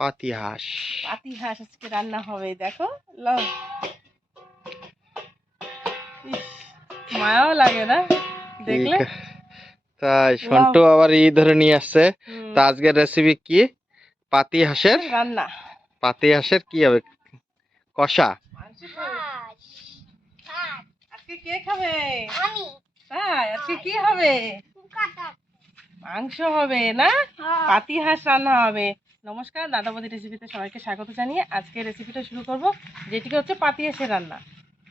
পাতি হাঁস। পাতি হাঁস আজকে রান্না হবে, দেখো লও। মায়াও লাগে না দেখলে। তাই সন্টু আবার ধরে নিয়ে আসছে। তা আজকের রেসিপি কি? পাতি হাঁসের রান্না। পাতি হাঁসের কি হবে? কষা। আজকে কে খাবে? আমি। তাই আজকে কি হবে? মাংস হবে না? পাতি হাঁস রান্না হবে। নমস্কার, দাদাবতী রেসিপিতে সবাইকে স্বাগত জানিয়ে আজকে রেসিপিটা শুরু করব, যেটি হচ্ছে পাতি হাঁসের রান্না।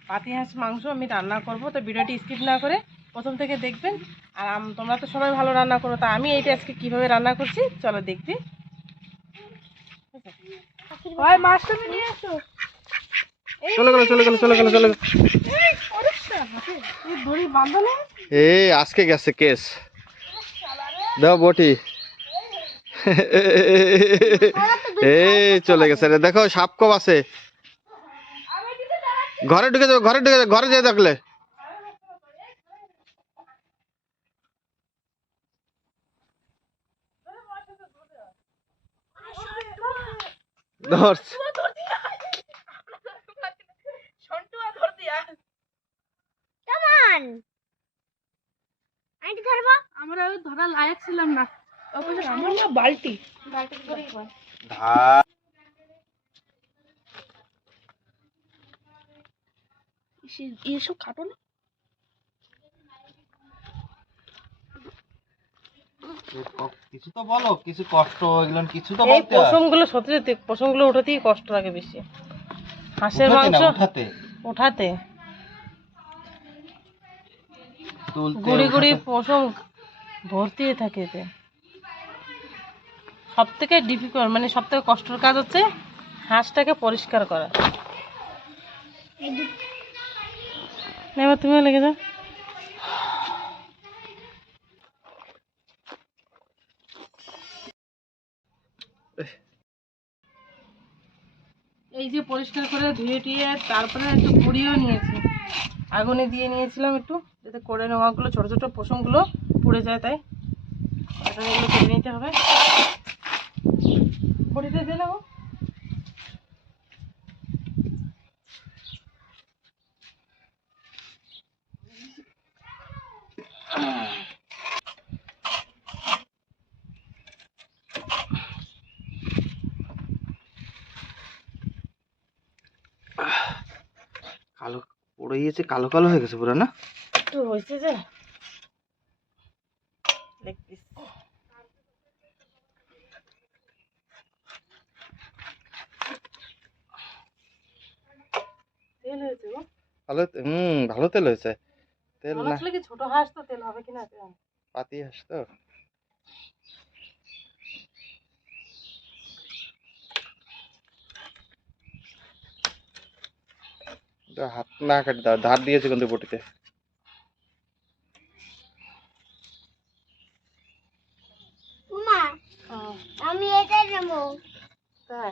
পাতি হাঁস মাংস আমি রান্না করব, তো ভিডিওটি স্কিপ না করে প্রথম থেকে দেখবেন। আর তোমরা তো সবাই ভালো রান্না করো, তা আমি এইটা আজকে কীভাবে রান্না করছি চলো দেখবি। মাছটা নিয়ে আসো। আজকে গেছে কেস দাও বটি। চলে গেছে রে, দেখো সাপ কব আছে। ঘরে ঢুকে যাবে, ঘরে যেয়ে দেখলে ধর। আমরা ধরা লায়ক ছিলাম না, আমার না বালতি এসব খাটো না। কিছু তো বলো, কিছু কষ্ট এগুলো কিছু তো বলতে। এই পশমগুলো সত্যি পশমগুলো উঠাতেই কষ্ট লাগে বেশি। হাঁসের মাংস উঠাতে গুড়ি গুড়ি পশম ভর্তি থাকে এতে। সব থেকে ডিফিকাল্ট মানে সব থেকে কষ্টের কাজ হচ্ছে হাঁসটাকে পরিষ্কার করা। এবার তুমিও লেগে যাও। এই যে পরিষ্কার করে ধুয়ে টুয়ে তারপরে একটু পুড়িয়েও নিয়েছি, আগুনে দিয়ে নিয়েছিলাম একটু, যাতে করে নেওয়াগুলো ছোটো ছোটো পশমগুলো পুড়ে যায়। তাই এখন এগুলো কেটে নিতে হবে। বড়িটা দিয়ে নেবো। কালো পড়ে গিয়েছে, কালো কালো হয়ে গেছে পুরো না? একটু হয়েছে যে লেগ পিস। তেল হয়েছে গো, ভালো। ভালো তেল হয়েছে। তেল না কি ছোট হাঁস তো তেল হবে কিনা। পাতি হাঁস তো। হাত না কাটি দাও, ধার দিয়েছে কিন্তু বটিতে। আমি এটাই নেব। তাই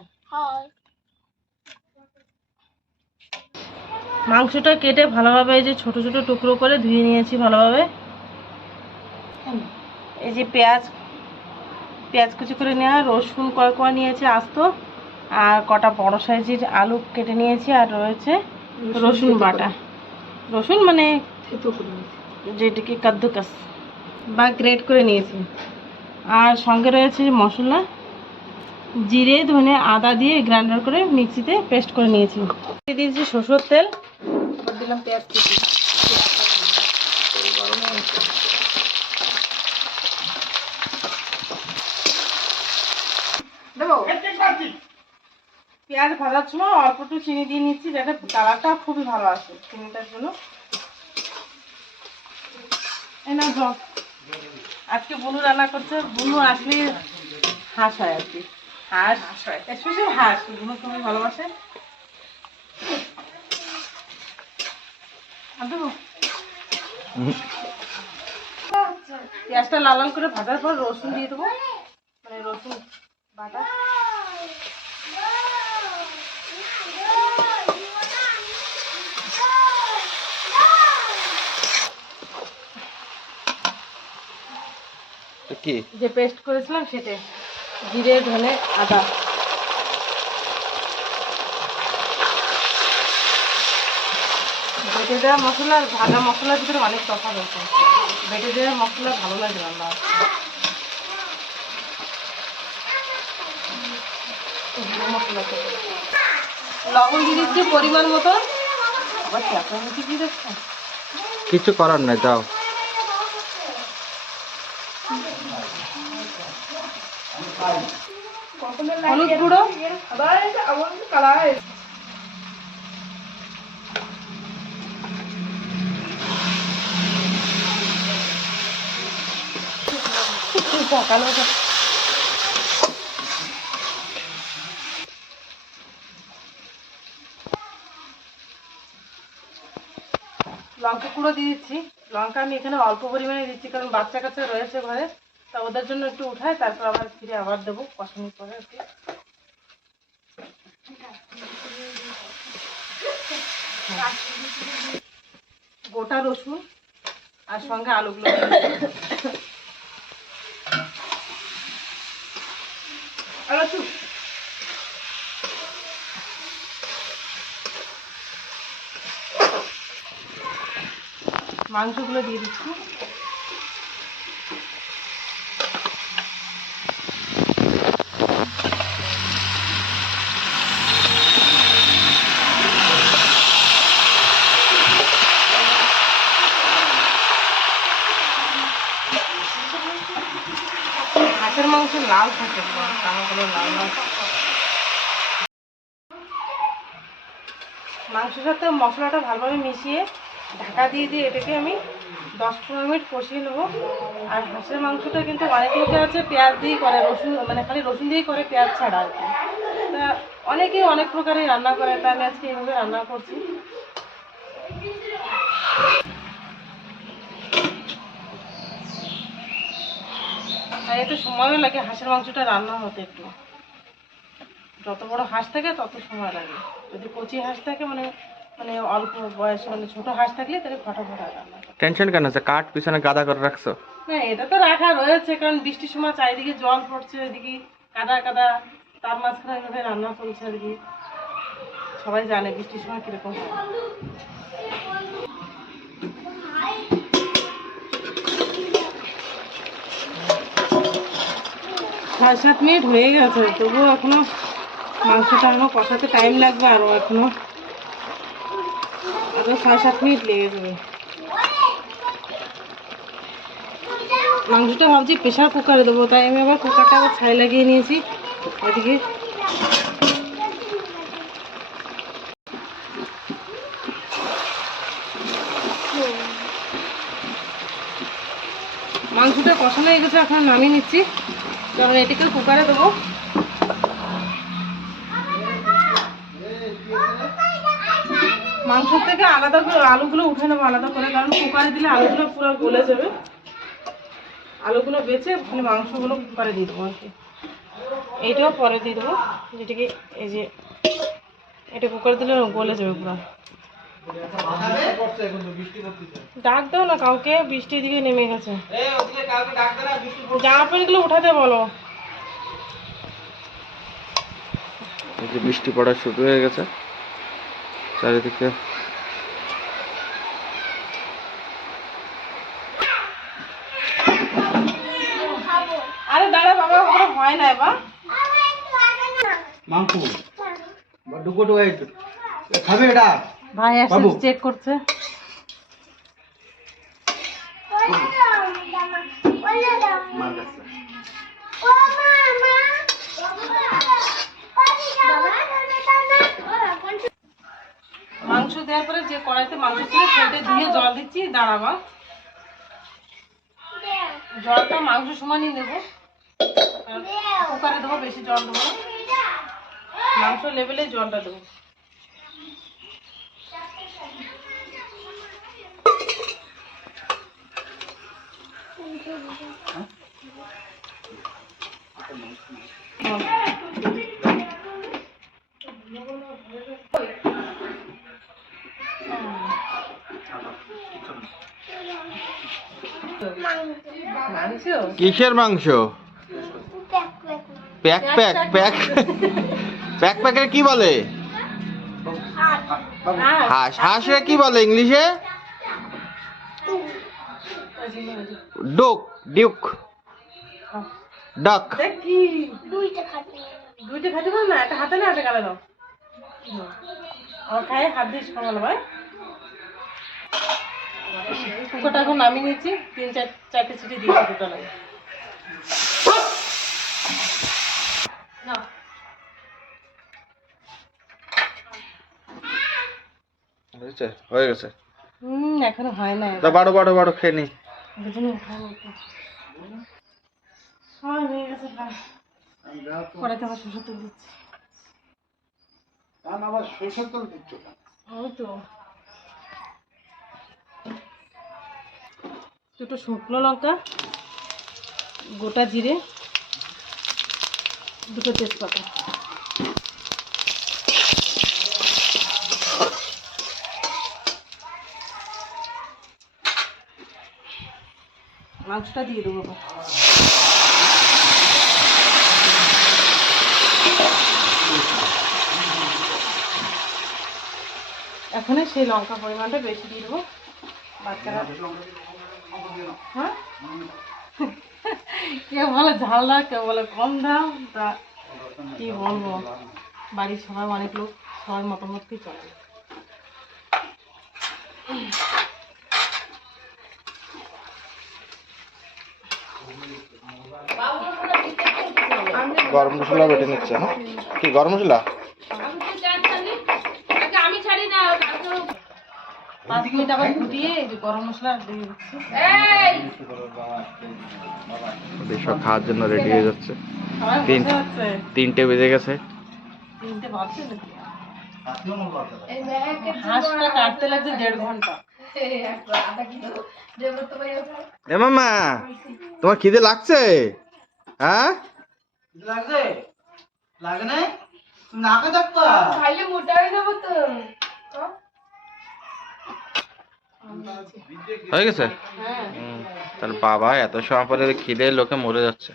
মাংসটা কেটে ভালোভাবে এই যে ছোট ছোট টুকরো করে ধুয়ে নিয়েছি ভালোভাবে। এই যে পেঁয়াজ কুচি করে নেওয়া, রসুন কয় নিয়েছি আস্ত, আর কটা বড় সাইজের আলু কেটে নিয়েছি, আর রয়েছে রসুন বাটা। রসুন মানে যেটাকে কাদ্দুকাস বা গ্রেট করে নিয়েছি। আর সঙ্গে রয়েছে মশলা, জিরে ধনে আদা দিয়ে গ্রাইন্ডার করে মিক্সিতে পেস্ট করে নিয়েছি। দিয়েছি সরষের তেল, দিলাম পেঁয়াজ কুচি। পেঁয়াজ ভাজার সময় অল্প একটু চিনি দিয়ে নিচ্ছি, যাতে কালারটা খুবই ভালো আসে চিনিটার জন্য। আজকে বুনু রান্না করছে, বুনু আসলে হাঁস হয় আর কি। হাঁস হয় স্পেশাল হাঁস, বুনু খুবই ভালোবাসে। পেঁয়াজটা লাল লাল করে ভাজার পর রসুন দিয়ে দেবো, মানে রসুন বাটা। কি যে পেস্ট করেছিলাম সেটা জিরে, ধনে, আদা। বেটে দেওয়া মশলা আর ভাজা মশলার ভিতরে অনেক তফাৎ আছে। বেটে দেওয়া মশলা ভালো লাগে রান্না। লবণ দিয়ে দিচ্ছি পরিমাণ মতো। আবার চেঁচামেচি দিয়ে দেখছো, কিছু করার নাই, দাও। হলুদ গুঁড়ো, সকালে লঙ্কা গুঁড়ো দিয়ে দিচ্ছি। লঙ্কা আমি এখানে অল্প পরিমাণে দিচ্ছি, কারণ বাচ্চা কাচ্চা রয়েছে ঘরে, তা ওদের জন্য একটু উঠাই, তারপর আবার ফিরে আবার দেবো কষানোর পরে আর কি। গোটা রসুন আর সঙ্গে আলুগুলো মাংসগুলো দিয়ে দিচ্ছি। হাঁসের মাংস লাল থাকে, কানাগুলো লাল লাল। মাংসের সাথে মশলাটা ভালোভাবে মিশিয়ে ঢাকা দিয়ে দিয়ে এটাকে আমি 10-15 মিনিট কষিয়ে নেবো। আর হাঁসের মাংসটা কিন্তু অনেক লোকে আছে পেঁয়াজ দিয়েই করে, রসুন মানে খালি রসুন দিয়েই করে, পেঁয়াজ ছাড়া আর কি। তা অনেকেই অনেক প্রকারের রান্না করে, তা আমি আজকে এইভাবে রান্না করছি। আর এতে সময়ও লাগে হাঁসের মাংসটা রান্না হতে, একটু যত বড় হাঁস থাকে তত সময় লাগে। যদি কচি হাঁস থাকে মানে মানে অল্প বয়সে মানে ছোট হাঁস থাকলে তাহলে ফটাফট রান্না। টেনশন কেন আছে? কাঠ পিছনে গাদা করে রাখছো? না, এটা তো রাখা রয়েছে, কারণ বৃষ্টির সময় চারিদিকে জল পড়ছে, এদিকে কাদা কাদা, তার মাঝখানে এভাবে রান্না চলছে আর কি। সবাই জানে বৃষ্টির সময় কিরকম হয়। 6-7 মিনিট হয়ে গেছে, তবুও এখনো মাংসটা আমার কষাতে টাইম লাগবে, আরও এখনো 6-7 মিনিট লেগে যাবে। মাংসটা ভাবছি প্রেশার কুকারে দেবো, তাই আমি আবার কুকারটা আবার ছাই লাগিয়ে নিয়েছি ওদিকে। মাংসটা কষানো হয়ে গেছে, এখন নামিয়ে নিচ্ছি, কারণ এটাকে কুকারে দেবো। মাংস থেকে আলাদা করে আলুগুলো উঠে নেবো আলাদা করে, কারণ কুকারে দিলে আলুগুলো পুরো গলে যাবে। আলুগুলো বেছে মাংসগুলো কুকারে দিয়ে দেবো আর কি। এইটাও পরে দিয়ে দেবো, যেটাকে এই যে এটা কুকারে দিলে গলে যাবে পুরো। ডাক দাও না কাউকে, বৃষ্টির দিকে নেমে গেছে। জামা প্যান্টগুলো উঠাতে বলো। বৃষ্টি পড়া শুরু হয়ে গেছে চারিদিকে। আরে দাঁড়া বাবা, ওগুলো হয় না এবার। মাংস ডুকো খাবে এটা? ভাই আসছে চেক করছে। মাংস দেওয়ার পরে যে কড়াইতে মাংস ছিল সেটা দিয়ে জল দিচ্ছি। দাঁড়াবা, জলটা মাংস সমানই দেবো, কুকারে দেবো, বেশি জল দেবো না, মাংস লেভেলে জলটা দেবো। কিসের মাংস? প্যাক প্যাক প্যাক প্যাক প্যাকের কি বলে? হাঁস। হাঁসে কি বলে ইংলিশে? ডুক। ডিউক। ডাক। কি দুইটা খাইতে পারো না? একটা হাতে না একটা গালে দাও। আমার খাই হাত দিয়ে সমাল ভাই। কুকুরটা এখন নামিয়ে নিয়েছি, 3-4টে সিটি দিয়েছি দুটো লাগে। হয়ে গেছে। এখনো হয় না। বাড়ো বাড়ো বাড়ো খেয়ে নি। হয়ে গেছে প্রায়। কড়াইতে আবার সরষের তেল দিচ্ছি। আবার সরষের তেল দিচ্ছ? ওই তো দুটো শুকনো লঙ্কা, গোটা জিরে, দুটো তেজপাতা। মাংসটা দিয়ে দেবো। এখন সেই লঙ্কা পরিমাণটা বেশি দিয়ে দেবো। বাচ্চারা হ্যাঁ কেউ বলে ঝাল দাও, কেউ বলে কম দাও। তা কি বলবো, বাড়ির সবাই অনেক লোক, সবাই মতামতই চলে। গরম মশলা বেটে নিচ্ছে না? কি গরম মশলা? 5 মিনিট আবার ফুটিয়ে গরম মশলা দিয়ে দিচ্ছি। সব খাওয়ার জন্য রেডি হয়ে যাচ্ছে। সবাই বসে আছে। 3টে বেজে গেছে। 3টে বাজছে নাকি? হাঁসটা কাটতে লাগছে 1.5 ঘন্টা। এ মামা, তোমার খিদে লাগছে? হ্যাঁ লাগছে? লাগে না? তুমি না খেয়ে থাকবা? খাইলে মোটা হয়ে যাবো তো। হয়ে গেছে? হ্যাঁ। তাহলে বাবা এত সময় পরে খিদে লোকে মরে যাচ্ছে।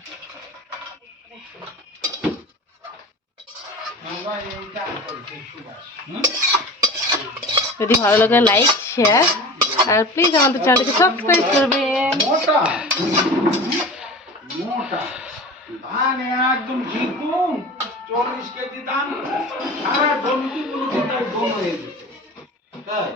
যদি ভালো লাগে লাইক, শেয়ার আর প্লিজ আমাদের চ্যানেলকে সাবস্ক্রাইব করবেন। মোটা মোটা ধান একদম ঝিকুম 40 কেজি ধান সারা জমি হয়ে গেছে। তাই